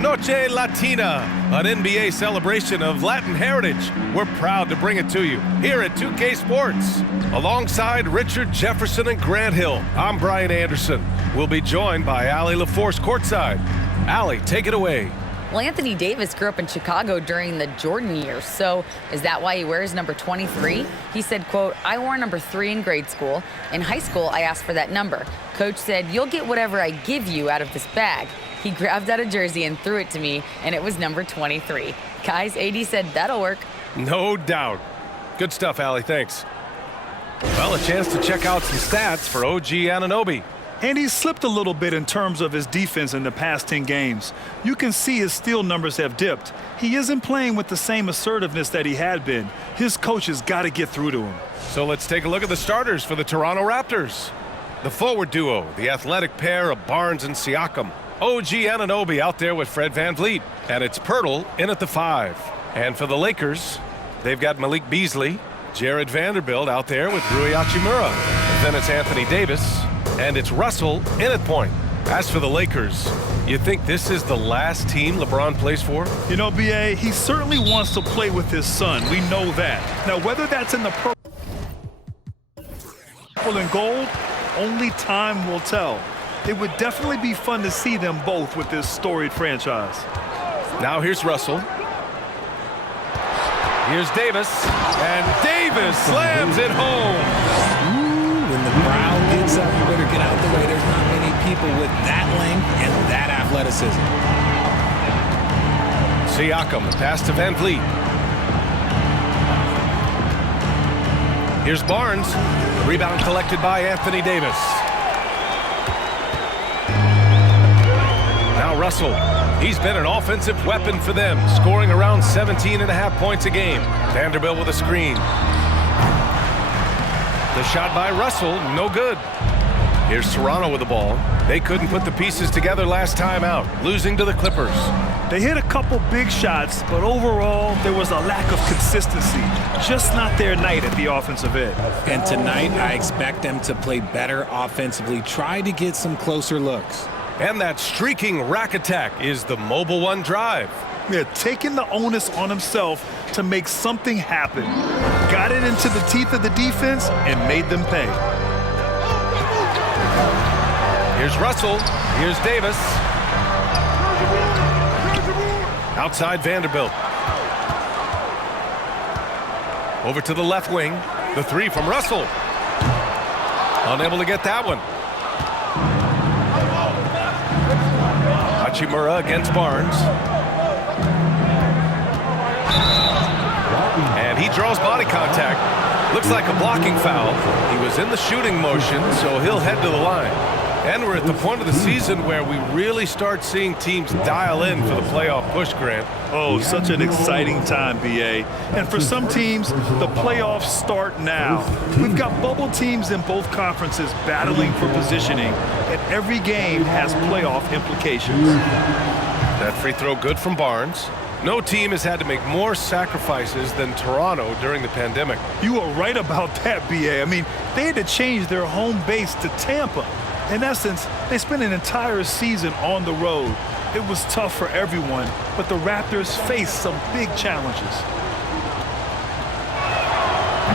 Noche Latina, an NBA celebration of Latin heritage. We're proud to bring it to you here at 2K Sports. Alongside Richard Jefferson and Grant Hill, I'm Brian Anderson. We'll be joined by Allie LaForce courtside. Allie, take it away. Well, Anthony Davis grew up in Chicago during the Jordan years, so is that why he wears number 23? He said, quote, "I wore number 3 in grade school. In high school, I asked for that number. Coach said, you'll get whatever I give you out of this bag. He grabbed out a jersey and threw it to me, and it was number 23. Guys, AD said that'll work." No doubt. Good stuff, Allie. Thanks. Well, a chance to check out some stats for OG Anunoby. And he's slipped a little bit in terms of his defense in the past 10 games. You can see his steal numbers have dipped. He isn't playing with the same assertiveness that he had been. His coach has got to get through to him. So let's take a look at the starters for the Toronto Raptors. The forward duo, the athletic pair of Barnes and Siakam. OG Anunoby out there with Fred VanVleet. And it's Pirtle in at the 5. And for the Lakers, they've got Malik Beasley, Jared Vanderbilt out there with Rui Hachimura. And then it's Anthony Davis. And it's Russell in at point. As for the Lakers, you think this is the last team LeBron plays for? You know, B.A., he certainly wants to play with his son. We know that. Now, whether that's in the purple and gold, only time will tell. It would definitely be fun to see them both with this storied franchise. Now here's Russell. Here's Davis. And Davis slams it home. When the crowd gets up, you better get out the way. There's not many people with that length and that athleticism. Siakam, the pass to VanVleet. Here's Barnes. Rebound collected by Anthony Davis. Now Russell. He's been an offensive weapon for them, scoring around 17.5 points a game. Vanderbilt with a screen. The shot by Russell, no good. Here's Toronto with the ball. They couldn't put the pieces together last time out, losing to the Clippers. They hit a couple big shots, but overall, there was a lack of consistency. Just not their night at the offensive end. And tonight, I expect them to play better offensively, try to get some closer looks. And that streaking rack attack is the Mobile One drive. Yeah, taking the onus on himself to make something happen. Got it into the teeth of the defense and made them pay. Here's Russell. Here's Davis. Outside Vanderbilt. Over to the left wing. The 3 from Russell. Unable to get that one. Hachimura against Barnes. And he draws body contact. Looks like a blocking foul. He was in the shooting motion, so he'll head to the line. And we're at the point of the season where we really start seeing teams dial in for the playoff push, Grant. Oh, such an exciting time, B.A. And for some teams, the playoffs start now. We've got bubble teams in both conferences battling for positioning, and every game has playoff implications. That free throw good from Barnes. No team has had to make more sacrifices than Toronto during the pandemic. You are right about that, B.A. I mean, they had to change their home base to Tampa. In essence, they spent an entire season on the road. It was tough for everyone, but the Raptors faced some big challenges.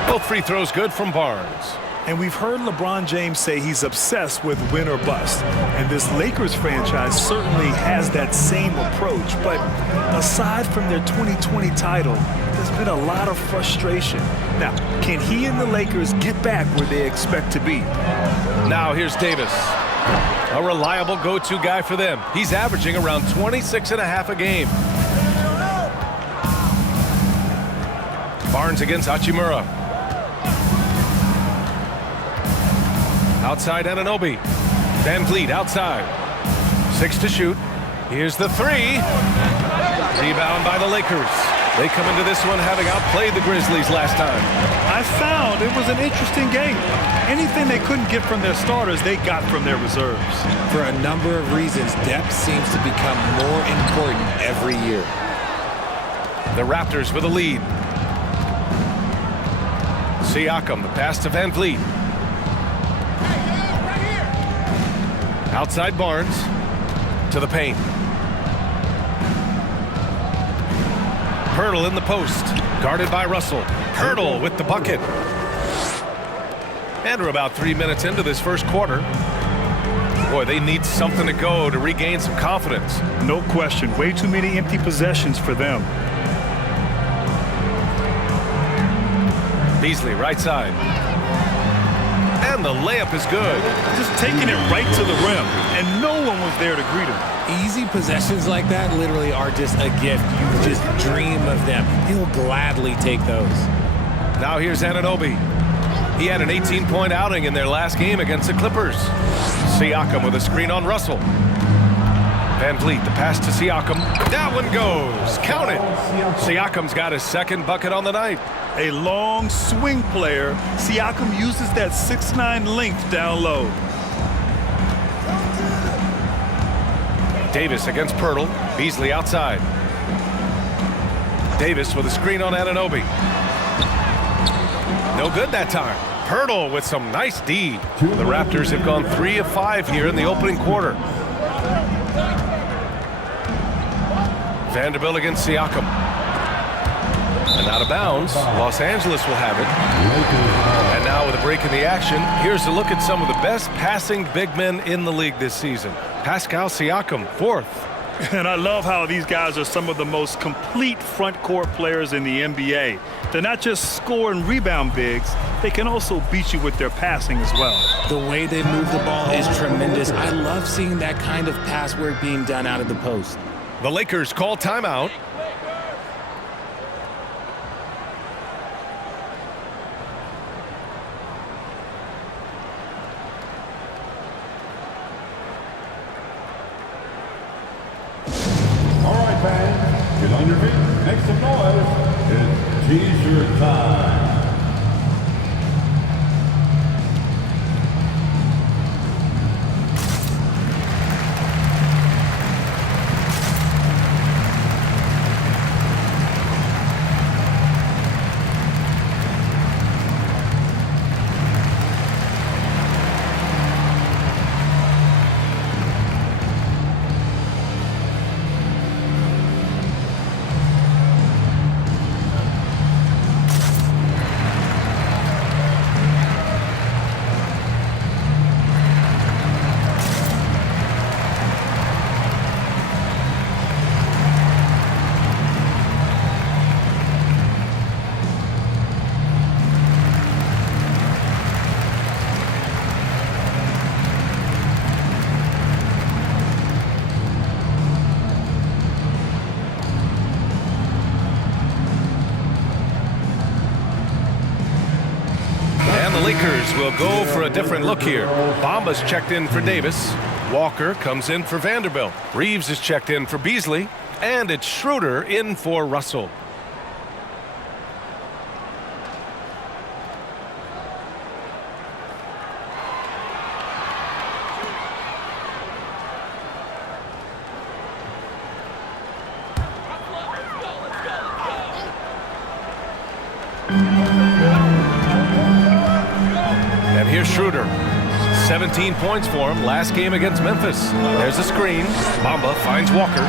Both free throws good from Barnes. And we've heard LeBron James say he's obsessed with win or bust. And this Lakers franchise certainly has that same approach. But aside from their 2020 title, there's been a lot of frustration. Now, can he and the Lakers get back where they expect to be? Now here's Davis. A reliable go-to guy for them. He's averaging around 26.5 a game. Barnes against Hachimura. Outside Anunoby. VanVleet outside. 6 to shoot. Here's the 3. Rebound by the Lakers. They come into this one having outplayed the Grizzlies last time. I found it was an interesting game. Anything they couldn't get from their starters, they got from their reserves. For a number of reasons, depth seems to become more important every year. The Raptors with a lead. Siakam, the pass to VanVleet. Outside Barnes to the paint. Pirtle in the post, guarded by Russell. Pirtle with the bucket. And we're about 3 minutes into this first quarter. Boy, they need something to go to regain some confidence. No question. Way too many empty possessions for them. Beasley, right side. And the layup is good. Just taking it right to the rim, and no one was there to greet him. Easy possessions like that literally are just a gift. You just dream of them. He'll gladly take those. Now here's Anunoby. He had an 18-point outing in their last game against the Clippers. Siakam with a screen on Russell. Van Vliet, the pass to Siakam. That one goes. Count it. Siakam's got his second bucket on the night. A long swing player, Siakam uses that 6'9" length down low. Davis against Pirtle. Beasley outside. Davis with a screen on Anunoby. No good that time. Pirtle with some nice D. The Raptors have gone 3 of 5 here in the opening quarter. Vanderbilt against Siakam. And out of bounds, Los Angeles will have it. And now with a break in the action, here's a look at some of the best passing big men in the league this season. Pascal Siakam, 4th. And I love how these guys are some of the most complete front court players in the NBA. They're not just score and rebound bigs, they can also beat you with their passing as well. The way they move the ball is tremendous. I love seeing that kind of pass work being done out of the post. The Lakers call timeout. Get on your feet, make some noise. It's t-shirt time. The Lakers will go for a different look here. Bamba's checked in for Davis. Walker comes in for Vanderbilt. Reeves is checked in for Beasley. And it's Schroeder in for Russell. And here's Schroeder. 17 points for him last game against Memphis. There's a screen. Bamba finds Walker.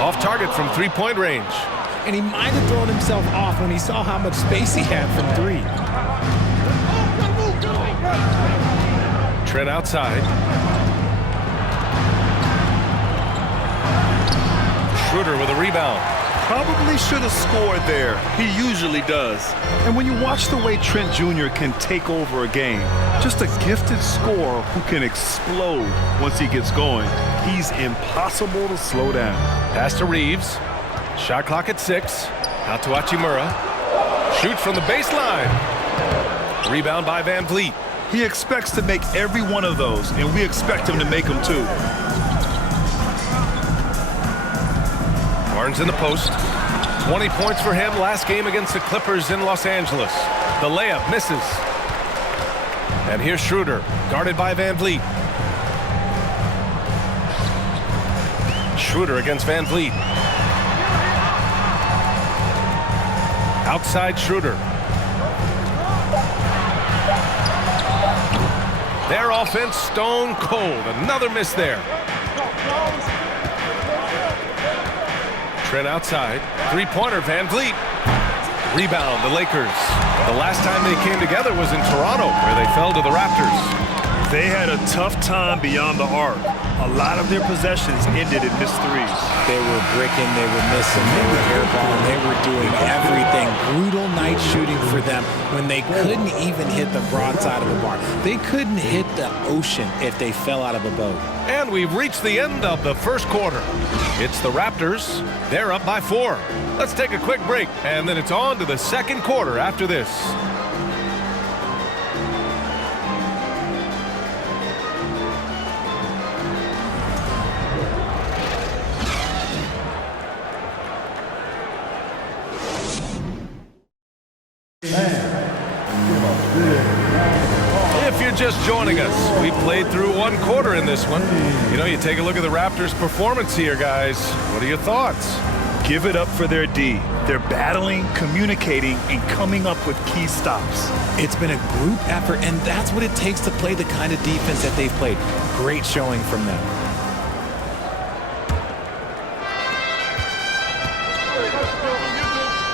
Off target from three-point range. And he might have thrown himself off when he saw how much space he had from three. Trent outside. Schroeder with a rebound. Probably should have scored there. He usually does. And when you watch the way Trent Jr. can take over a game, just a gifted scorer who can explode once he gets going, he's impossible to slow down. Pass to Reeves. Shot clock at 6. Out to Hachimura. Shoots from the baseline. Rebound by Van Vliet. He expects to make every one of those, and we expect him to make them too. Barnes in the post. 20 points for him last game against the Clippers in Los Angeles. The layup misses. And here's Schroeder, guarded by Van Vliet. Schroeder against Van Vliet. Outside Schroeder. Their offense stone cold. Another miss there. Trent outside. Three-pointer, Van Vliet. Rebound, the Lakers. The last time they came together was in Toronto, where they fell to the Raptors. They had a tough time beyond the arc. A lot of their possessions ended in missed threes. They were bricking, they were missing, they were airballing, they were doing everything. Brutal night shooting for them when they couldn't even hit the broadside of the bar. They couldn't hit the ocean if they fell out of a boat. And we've reached the end of the first quarter. It's the Raptors. They're up by 4. Let's take a quick break, and then it's on to the second quarter after this. If you're just joining us, we played through one quarter in this one. You know, you take a look at the Raptors' performance here, guys. What are your thoughts? Give it up for their D. They're battling, communicating, and coming up with key stops. It's been a group effort, and that's what it takes to play the kind of defense that they've played. Great showing from them.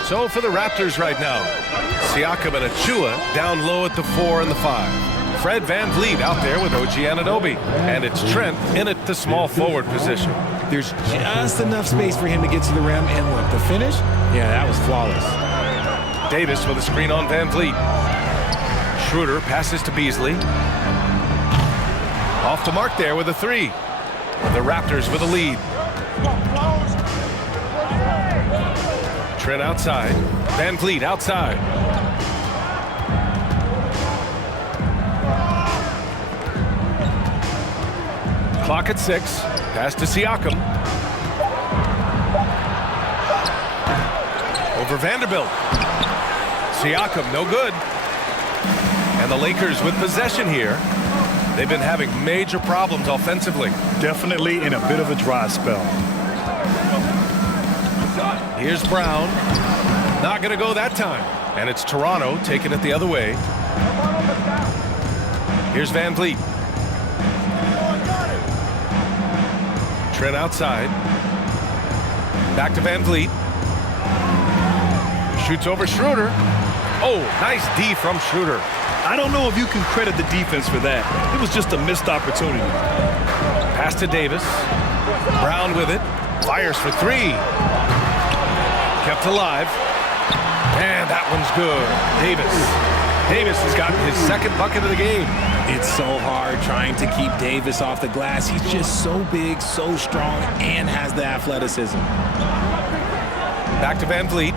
So for the Raptors right now, Siakam and Achua down low at the 4 and the 5. Fred Van Vliet out there with OG Anunoby. And it's Trent in at the small forward position. There's just enough space for him to get to the rim, and look, the finish, yeah, that was flawless. Davis with a screen on Van Vliet. Schroeder passes to Beasley. Off to Mark there with a 3. The Raptors with a lead. Trent outside. Van Vliet outside. Clock at 6. Pass to Siakam. Over Vanderbilt. Siakam, no good. And the Lakers with possession here. They've been having major problems offensively. Definitely in a bit of a dry spell. Here's Brown. Not going to go that time. And it's Toronto taking it the other way. Here's Van Vliet. Trent outside. Back to Van Vliet. Shoots over Schroeder. Oh, nice D from Schroeder. I don't know if you can credit the defense for that. It was just a missed opportunity. Pass to Davis. Brown with it. Fires for 3. Kept alive. And that one's good. Davis has gotten his second bucket of the game. It's so hard trying to keep Davis off the glass. He's just so big, so strong, and has the athleticism. Back to Van Vliet.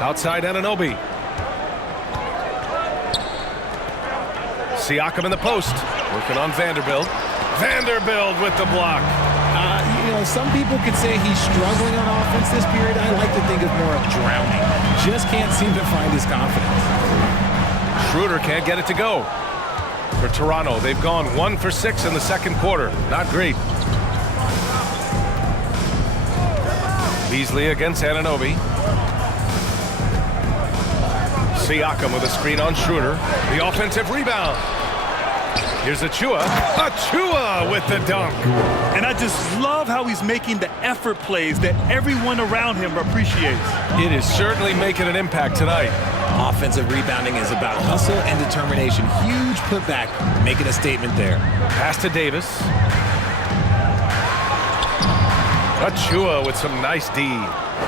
Outside Anunoby. Siakam in the post. Working on Vanderbilt. Vanderbilt with the block. You know, some people could say he's struggling on offense this period. I like to think of more of drowning. Just can't seem to find his confidence. Schroeder can't get it to go. For Toronto, they've gone 1 for 6 in the second quarter. Not great. Beasley against Anunoby. Siakam with a screen on Schroeder. The offensive rebound. Here's Achua. Achua with the dunk. And I just love how he's making the effort plays that everyone around him appreciates. It is certainly making an impact tonight. Offensive rebounding is about hustle and determination. Huge putback, making a statement there. Pass to Davis. Achua with some nice D.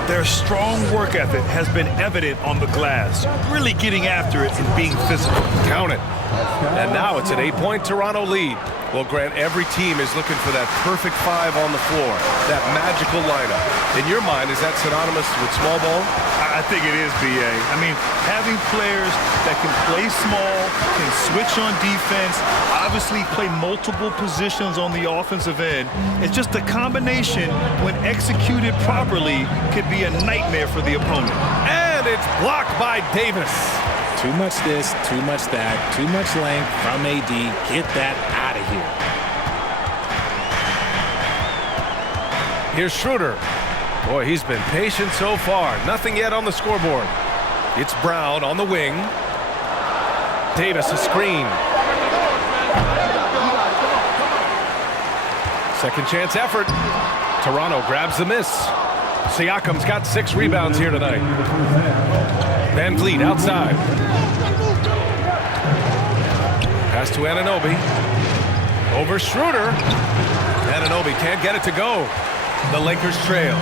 Their strong work ethic has been evident on the glass, really getting after it and being physical. Count it. And now it's an 8-point Toronto lead. Well, Grant, every team is looking for that perfect 5 on the floor, that magical lineup. In your mind, is that synonymous with small ball? I think it is, B.A. I mean, having players that can play small, can switch on defense, obviously play multiple positions on the offensive end. It's just a combination, when executed properly, could be a nightmare for the opponent. And it's blocked by Davis. Too much this, too much that, too much length from AD. Get that out of here. Here's Schroeder. Boy, he's been patient so far. Nothing yet on the scoreboard. It's Brown on the wing. Davis a screen. Second chance effort. Toronto grabs the miss. Siakam's got 6 rebounds here tonight. Van Vliet outside. Pass to Anunoby. Over Schroeder. Anunoby can't get it to go. The Lakers trail.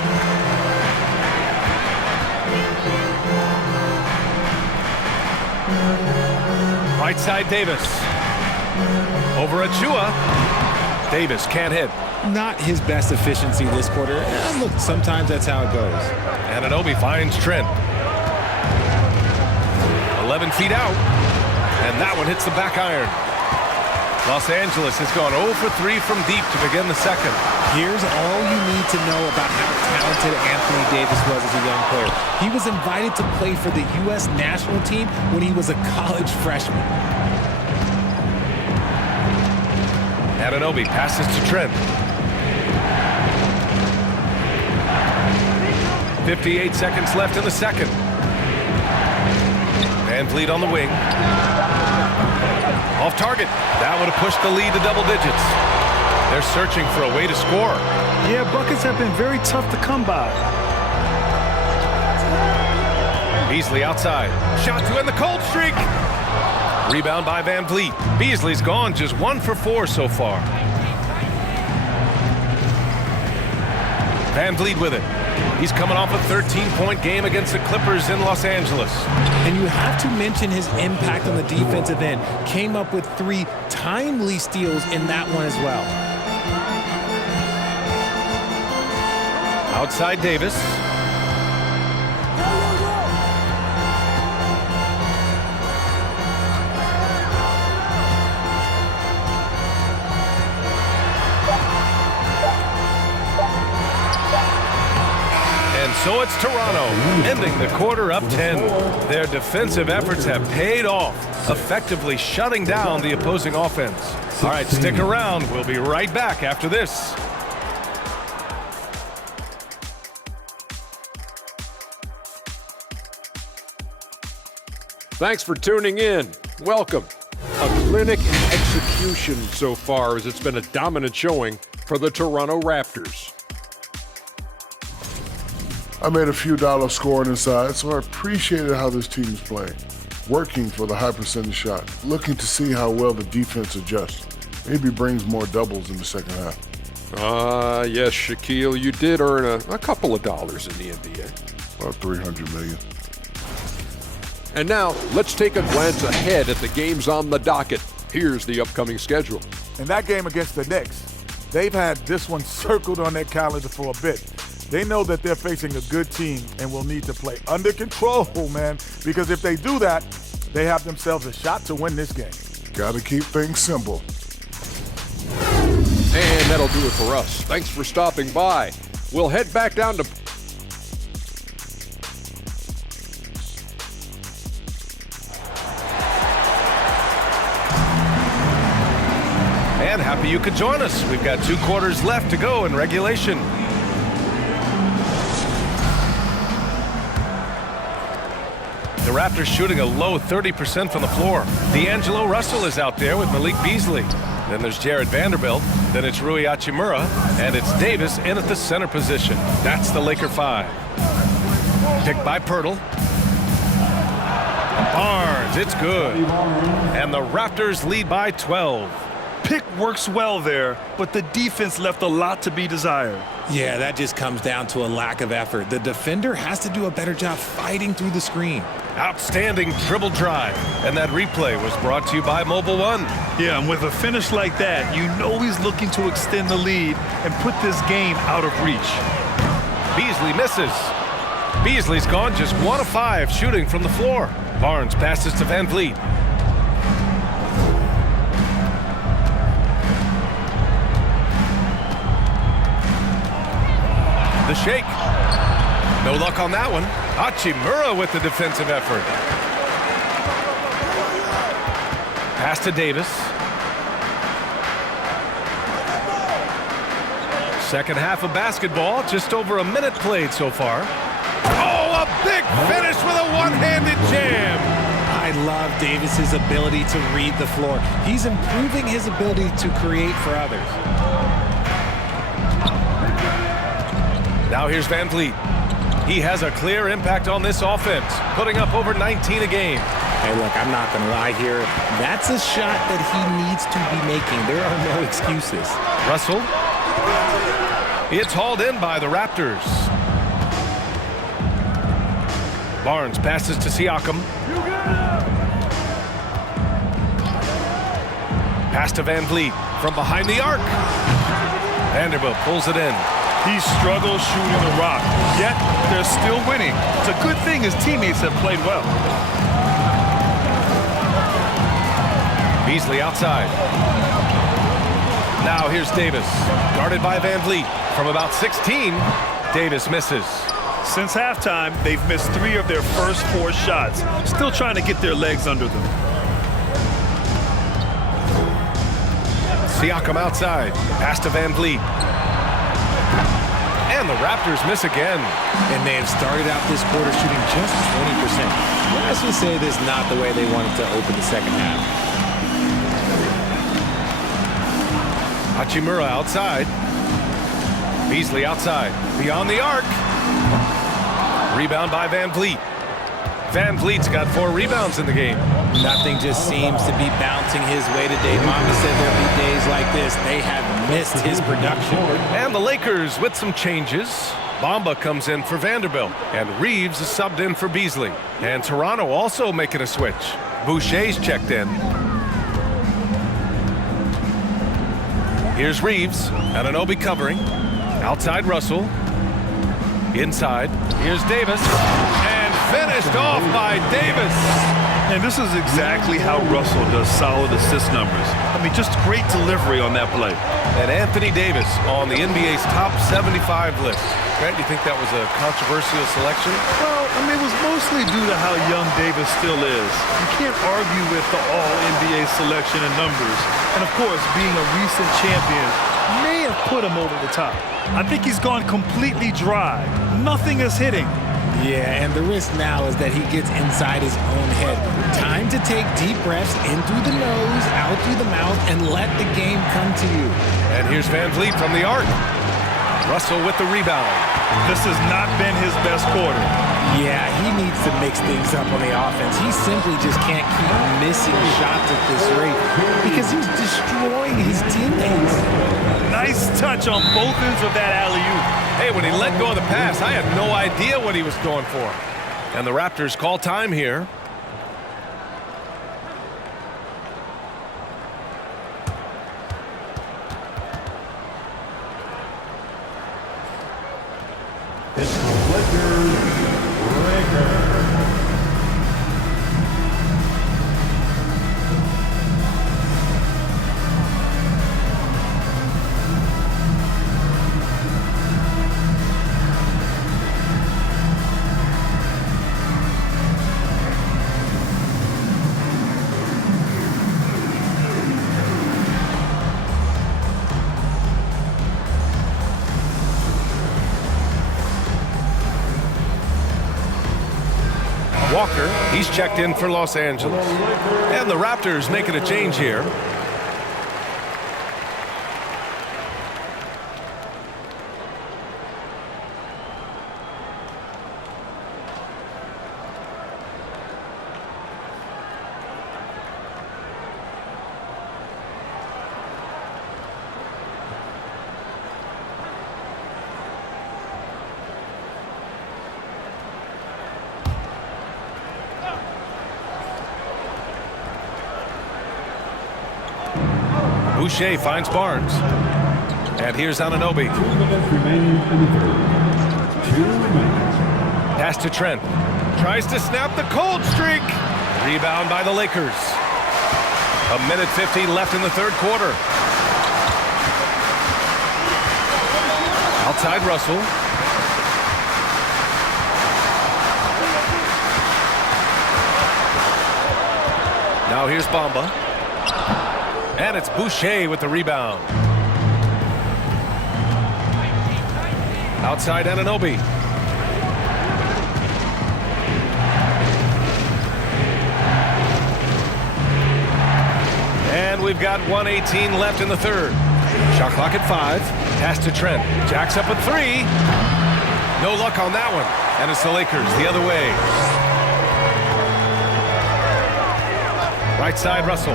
Right side Davis. Over Achua. Davis can't hit. Not his best efficiency this quarter. Look, sometimes that's how it goes. Anunoby finds Trent. 11 feet out. And that one hits the back iron. Los Angeles has gone 0 for 3 from deep to begin the second. Here's all you need to know about how talented Anthony Davis was as a young player. He was invited to play for the U.S. national team when he was a college freshman. Anunoby passes to Trent. 58 seconds left in the second. Van Vliet on the wing. Off target. That would have pushed the lead to double digits. They're searching for a way to score. Yeah, buckets have been very tough to come by. Beasley outside. Shot to end the cold streak. Rebound by Van Vliet. Beasley's gone just 1 for 4 so far. Van Vliet with it. He's coming off a 13-point game against the Clippers in Los Angeles. And you have to mention his impact on the defensive end. Came up with 3 timely steals in that one as well. Outside Davis. So it's Toronto, ending the quarter up 10. Their defensive efforts have paid off, effectively shutting down the opposing offense. All right, stick around. We'll be right back after this. Thanks for tuning in. Welcome. A clinic in execution so far, as it's been a dominant showing for the Toronto Raptors. I made a few dollars scoring inside, so I appreciated how this team's playing. Working for the high percentage shot, looking to see how well the defense adjusts. Maybe brings more doubles in the second half. Yes, Shaquille, you did earn a couple of dollars in the NBA. About $300 million. And now, let's take a glance ahead at the games on the docket. Here's the upcoming schedule. In that game against the Knicks, they've had this one circled on their calendar for a bit. They know that they're facing a good team and will need to play under control, man, because if they do that, they have themselves a shot to win this game. Gotta keep things simple. And that'll do it for us. Thanks for stopping by. We'll head back down to... And happy you could join us. We've got 2 quarters left to go in regulation. The Raptors shooting a low 30% from the floor. D'Angelo Russell is out there with Malik Beasley. Then there's Jared Vanderbilt. Then it's Rui Hachimura. And it's Davis in at the center position. That's the Laker 5. Picked by Pirtle. Barnes, it's good. And the Raptors lead by 12. Pick works well there, but the defense left a lot to be desired. Yeah, that just comes down to a lack of effort. The defender has to do a better job fighting through the screen. Outstanding dribble drive. And that replay was brought to you by Mobile One. Yeah, and with a finish like that, you know he's looking to extend the lead and put this game out of reach. Beasley misses. Beasley's gone just 1 of 5 shooting from the floor. Barnes passes to Van Vliet. The shake. No luck on that one. Hachimura with the defensive effort. Pass to Davis. Second half of basketball, just over a minute played so far. Oh, a big finish with a one-handed jam. I love Davis's ability to read the floor. He's improving his ability to create for others. Now here's Van Vliet. He has a clear impact on this offense, putting up over 19 a game. Hey, look, I'm not going to lie here. That's a shot that he needs to be making. There are no excuses. Russell. It's hauled in by the Raptors. Barnes passes to Siakam. Pass to Van Vliet from behind the arc. Vanderbilt pulls it in. He struggles shooting the rock, yet they're still winning. It's a good thing his teammates have played well. Beasley outside. Now here's Davis, guarded by Van Vliet. From about 16, Davis misses. Since halftime, they've missed 3 of their first 4 shots. Still trying to get their legs under them. Siakam outside. Pass to Van Vliet. And the Raptors miss again. And they have started out this quarter shooting just 20%. Let's just say this is not the way they wanted to open the second half. Hachimura outside. Beasley outside. Beyond the arc. Rebound by Van Vliet. Van Vliet's got 4 rebounds in the game. Nothing just seems to be bouncing his way today. Mama said there'll be days like this. They have missed his production. And the Lakers with some changes. Bamba comes in for Vanderbilt. And Reeves is subbed in for Beasley. And Toronto also making a switch. Boucher's checked in. Here's Reeves. Anunoby covering. Outside Russell. Inside. Here's Davis. And finished off by Davis. And this is exactly how Russell does solid assist numbers. I mean, just great delivery on that play. And Anthony Davis on the NBA's top 75 list. Grant, you think that was a controversial selection? Well, I mean, it was mostly due to how young Davis still is. You can't argue with the all-NBA selection and numbers. And, of course, being a recent champion may have put him over the top. I think he's gone completely dry. Nothing is hitting. Yeah, and the risk now is that he gets inside his own head. Time to take deep breaths in through the nose, out through the mouth, and let the game come to you. And here's Van Vliet from the arc. Russell with the rebound. This has not been his best quarter. Yeah, he needs to mix things up on the offense. He simply just can't keep missing shots at this rate because he's destroying his teammates. Nice touch on both ends of that alley-oop. Hey, when he let go of the pass, I had no idea what he was going for. And the Raptors call time here. It's the LAKERS. Walker, he's checked in for Los Angeles. And the Raptors making a change here. Boucher finds Barnes. And here's Anunoby. 2 minutes remaining in the third. 2 minutes. Pass to Trent. Tries to snap the cold streak. Rebound by the Lakers. 1:50 left in the third quarter. Outside Russell. Now here's Bamba. And it's Boucher with the rebound. Outside Anunoby. And we've got 1:18 left in the third. Shot clock at 5. Pass to Trent. Jacks up a 3. No luck on that one. And it's the Lakers the other way. Right side, Russell.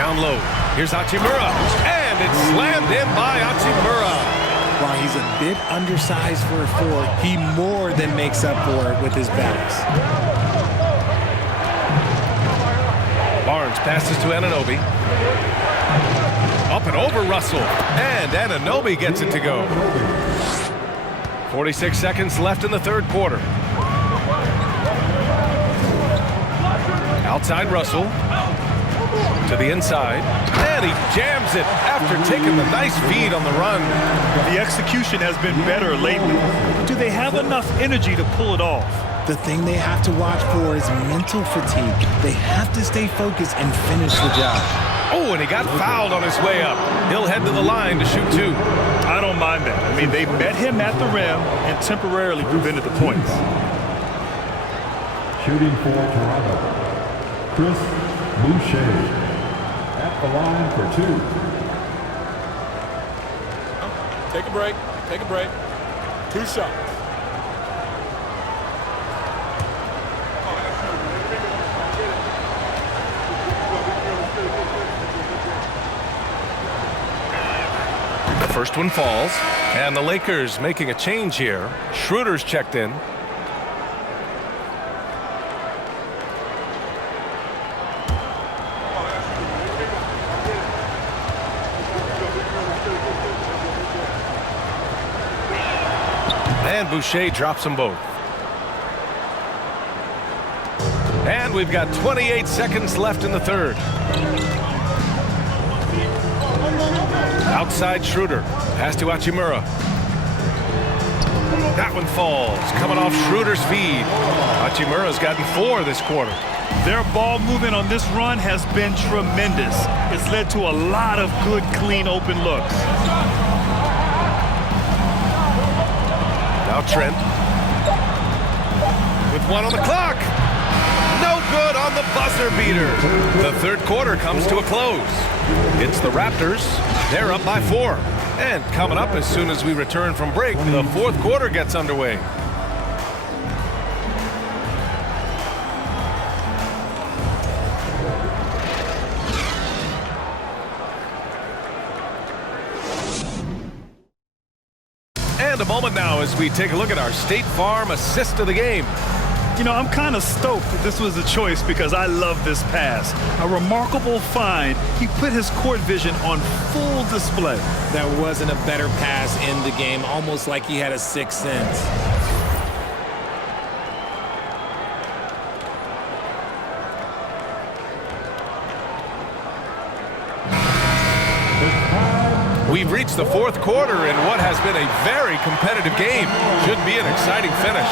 Down low. Here's Hachimura. And it's slammed in by Hachimura. While he's a bit undersized for a 4, he more than makes up for it with his balance. Barnes passes to Anunoby. Up and over Russell. And Anunoby gets it to go. 46 seconds left in the third quarter. Outside Russell. To the inside. And he jams it after taking the nice feed on the run. The execution has been better lately. Do they have enough energy to pull it off? The thing they have to watch for is mental fatigue. They have to stay focused and finish the job. Oh, and he got fouled on his way up. He'll head to the line to shoot 2. I don't mind that. I mean, they met him at the rim and temporarily prevented the points. Shooting for Toronto, Chris Boucher at the line for 2. Take a break. Take a break. 2 shots. The first one falls, and the Lakers making a change here. Schroeder's checked in. And Boucher drops them both. And we've got 28 seconds left in the third. Outside Schroeder. Pass to Hachimura. That one falls. Coming off Schroeder's feed. Hachimura's gotten 4 this quarter. Their ball movement on this run has been tremendous. It's led to a lot of good, clean, open looks. Now Trent. With 1 on the clock. No good on the buzzer beater. The third quarter comes to a close. It's the Raptors. They're up by 4. And coming up as soon as we return from break, the fourth quarter gets underway. And a moment now as we take a look at our State Farm assist of the game. You know, I'm kind of stoked that this was a choice because I love this pass. A remarkable find. He put his court vision on full display. There wasn't a better pass in the game, almost like he had a sixth sense. We've reached the fourth quarter in what has been a very competitive game. Should be an exciting finish.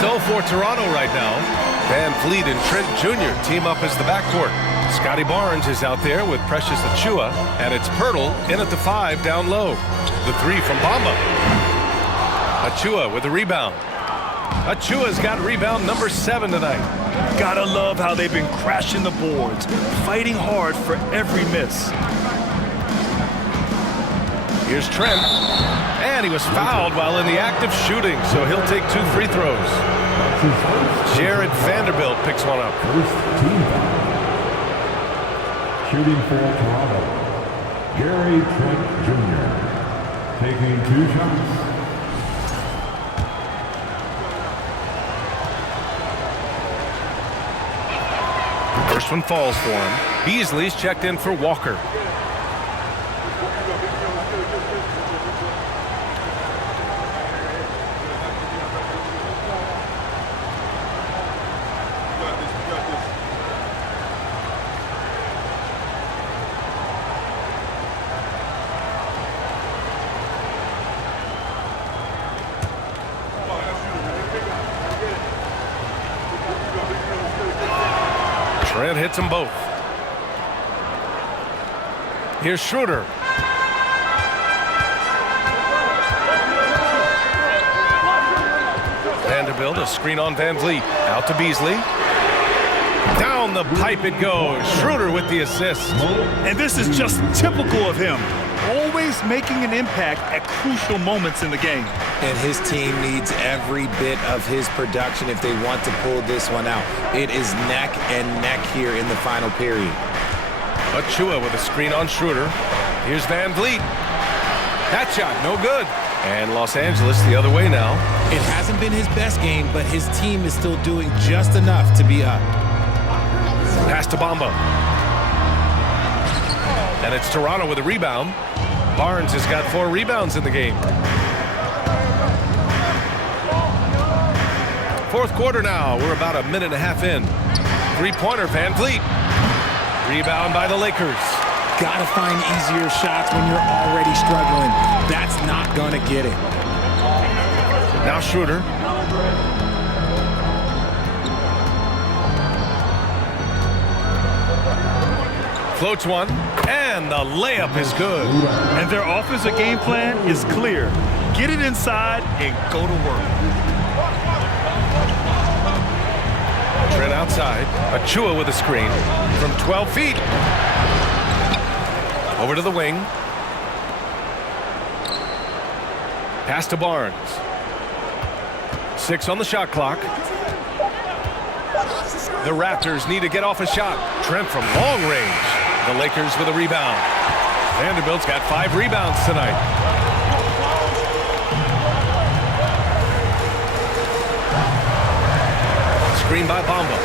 So for Toronto right now, Van Vliet and Trent Jr. team up as the backcourt. Scotty Barnes is out there with Precious Achiuwa, and it's Pirtle in at the 5 down low. The 3 from Bamba. Achiuwa with the rebound. Achiuwa's got rebound number 7 tonight. Gotta love how they've been crashing the boards, fighting hard for every miss. Here's Trent, and he was fouled while in the act of shooting, so he'll take 2 free throws. Jared Vanderbilt picks one up. First team foul. Shooting for Toronto, Gary Trent Jr. taking 2 shots. First one falls for him. Beasley's checked in for Walker. Trent hits them both. Here's Schroeder. Vanderbilt, a screen on Van Vliet. Out to Beasley. Down the pipe it goes. Schroeder with the assist. And this is just typical of him. always making an impact at crucial moments in the game. And his team needs every bit of his production if they want to pull this one out. It is neck and neck here in the final period. Achua with a screen on Schroeder. Here's Van Vliet. That shot, no good. And Los Angeles the other way now. It hasn't been his best game, but his team is still doing just enough to be up. Pass to Bamba. And it's Toronto with a rebound. Barnes has got 4 rebounds in the game. Fourth quarter now. We're about a minute and a half in. Three-pointer, Van Vliet. Rebound by the Lakers. Gotta find easier shots when you're already struggling. That's not gonna get it. Now Schroeder. Floats one, and the layup is good. And their offensive game plan is clear. Get it inside and go to work. Trent outside. Achua with a screen from 12 feet. Over to the wing. Pass to Barnes. 6 on the shot clock. The Raptors need to get off a shot. Trent from long range. The Lakers with a rebound. Vanderbilt's got 5 rebounds tonight. Screen by Bamba.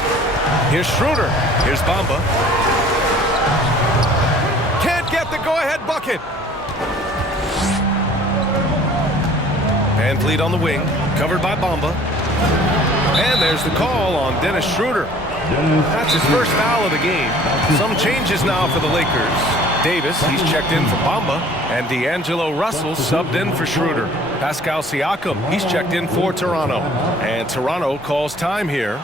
Here's Schroeder. Here's Bamba. Can't get the go-ahead bucket. Van Vliet on the wing. Covered by Bamba. And there's the call on Dennis Schroeder. That's his first foul of the game. Some changes now for the Lakers. Davis, he's checked in for Bamba. And D'Angelo Russell subbed in for Schroeder. Pascal Siakam, he's checked in for Toronto. And Toronto calls time here.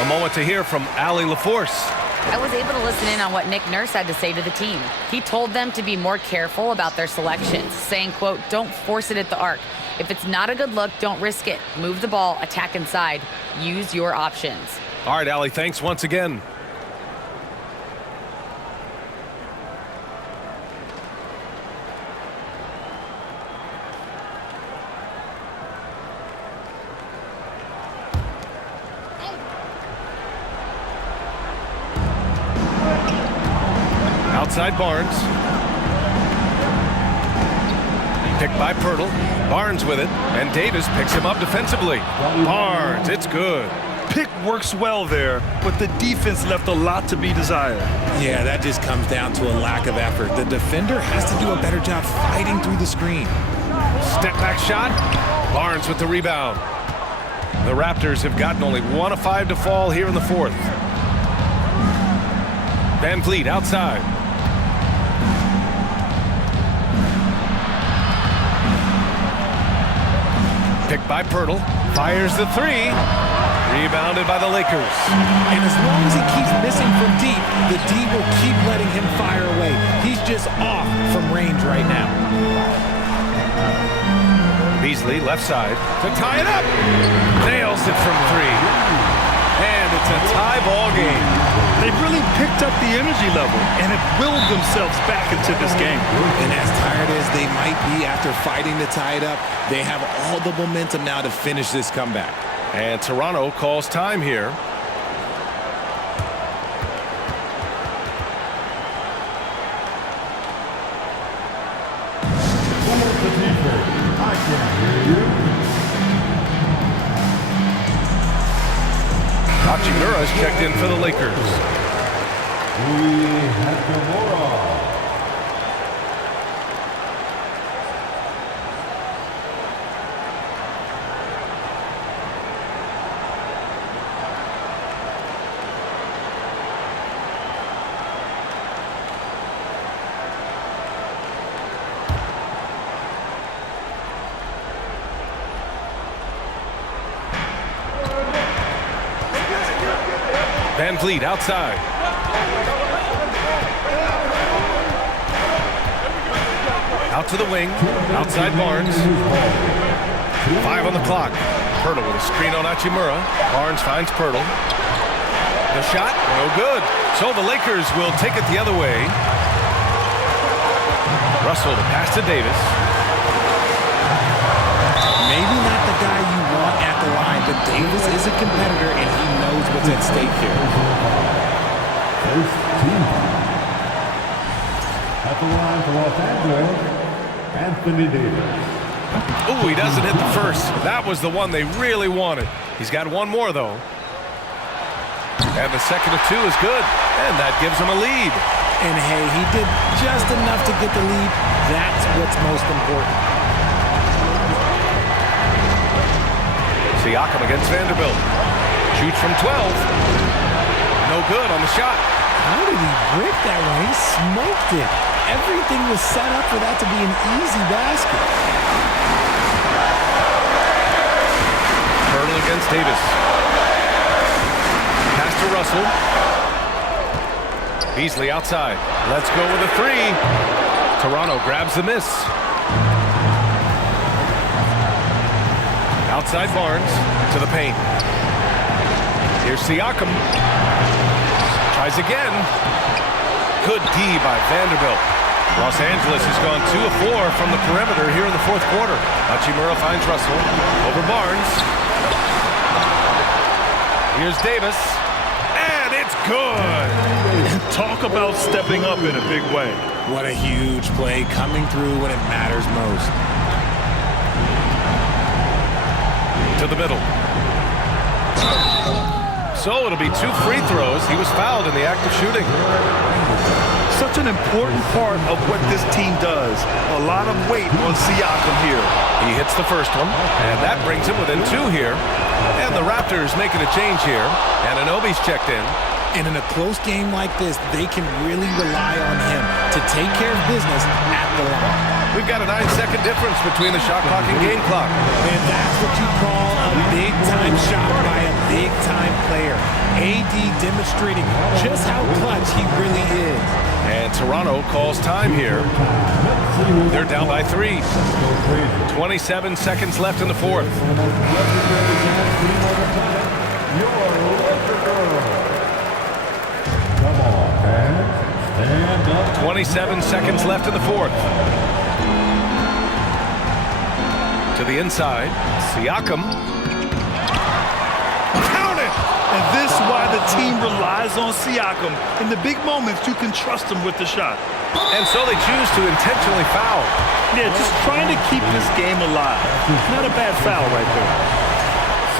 A moment to hear from Allie LaForce. I was able to listen in on what Nick Nurse had to say to the team. He told them to be more careful about their selections, saying, quote, don't force it at the arc. If it's not a good look, don't risk it. Move the ball, attack inside. Use your options. All right, Allie, thanks once again. Outside Barnes. Picked by Pirtle. Barnes with it. And Davis picks him up defensively. Barnes, it's good. Pick works well there, but the defense left a lot to be desired. Yeah, that just comes down to a lack of effort. The defender has to do a better job fighting through the screen. Step back shot. Barnes with the rebound. The Raptors have gotten only 1 of 5 to fall here in the fourth. Van Vliet outside. Picked by Pirtle. Fires the 3. Rebounded by the Lakers. And as long as he keeps missing from deep, the D will keep letting him fire away. He's just off from range right now. Beasley left side to tie it up. Nails it from 3. And it's a tie ball game. They've really picked up the energy level and have willed themselves back into this game. And as tired as they might be after fighting to tie it up, they have all the momentum now to finish this comeback. And Toronto calls time here. I can hear you. Hachimura's checked in for the Lakers. We have Gamora. Van Vliet outside. Out to the wing. Outside Barnes. 5 on the clock. Pirtle with a screen on Hachimura. Barnes finds Pirtle. The shot, no good. So the Lakers will take it the other way. Russell to pass to Davis. Maybe not the guy you want at the line, but Davis is a competitor and he knows what's at stake here. First team. At the line for Los Angeles, Anthony Davis. Ooh, he doesn't hit the first. That was the one they really wanted. He's got one more, though. And the second of 2 is good. And that gives him a lead. And hey, he did just enough to get the lead. That's what's most important. Siakam against Vanderbilt. Shoots from 12. No good on the shot. How did he break that one? He smoked it. Everything was set up for that to be an easy basket. Pirtle against Davis. Pass to Russell. Beasley outside. Let's go with a 3. Toronto grabs the miss. Outside Barnes to the paint. Here's Siakam. Tries again. Good D by Vanderbilt. Los Angeles has gone 2 of 4 from the perimeter here in the 4th quarter. Hachimura finds Russell. Over Barnes. Here's Davis. And it's good. Talk about stepping up in a big way. What a huge play coming through when it matters most. To the middle. So it'll be 2 free throws. He was fouled in the act of shooting. Such an important part of what this team does. A lot of weight on Siakam here. He hits the first one, and that brings him within 2 here. And the Raptors making a change here. And Anunoby's checked in. And in a close game like this, they can really rely on him to take care of business at the line. We've got a 9-second difference between the shot clock and game clock. And that's what you call a big-time shot by a big-time player. AD demonstrating just how clutch he really is. And Toronto calls time here. They're down by 3. 27 seconds left in the 4th. 27 seconds left in the 4th. To the inside, Siakam. Count it! And this is why the team relies on Siakam. In the big moments, you can trust him with the shot. And so they choose to intentionally foul. Yeah, just trying to keep this game alive. Not a bad foul right there.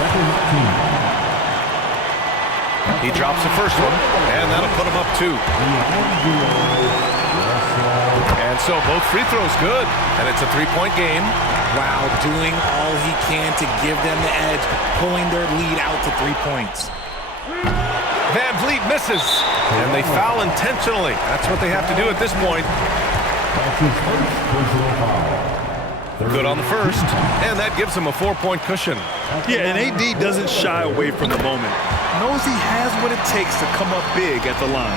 Second team. He drops the first one, and that'll put him up 2. And so both free throws good, and it's a 3-point game. Wow, doing all he can to give them the edge, pulling their lead out to 3 points. Van Vliet misses, and they foul intentionally. That's what they have to do at this point. Good on the first, and that gives them a 4-point cushion. Yeah, and AD doesn't shy away from the moment. Knows he has what it takes to come up big at the line.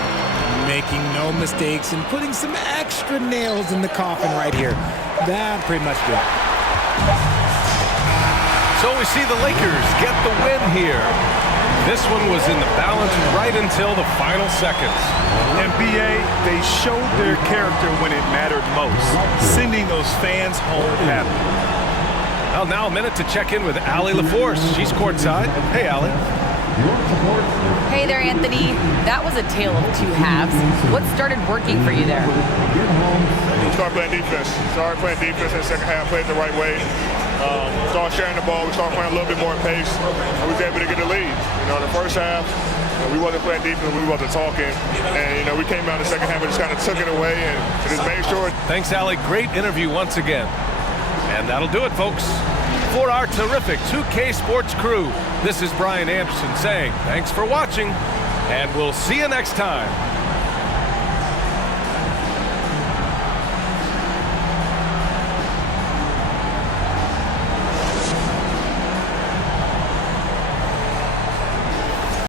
Making no mistakes and putting some extra nails in the coffin right here. That pretty much did it. So we see the Lakers get the win here. This one was in the balance right until the final seconds. And BA, they showed their character when it mattered most, sending those fans home happy. Well, now a minute to check in with Allie LaForce. She's courtside. Hey, Allie. Hey there, Anthony. That was a tale of two halves. What started working for you there? Started playing defense. In the second half, played the right way. Started sharing the ball. We started playing a little bit more pace. And we was able to get the lead. The first half, we wasn't playing defense. We wasn't talking. And, we came out in the second half and just kind of took it away and just made sure. Thanks, Allie. Great interview once again. And that'll do it, folks. For our terrific 2K Sports crew, this is Brian Anderson saying thanks for watching, and we'll see you next time.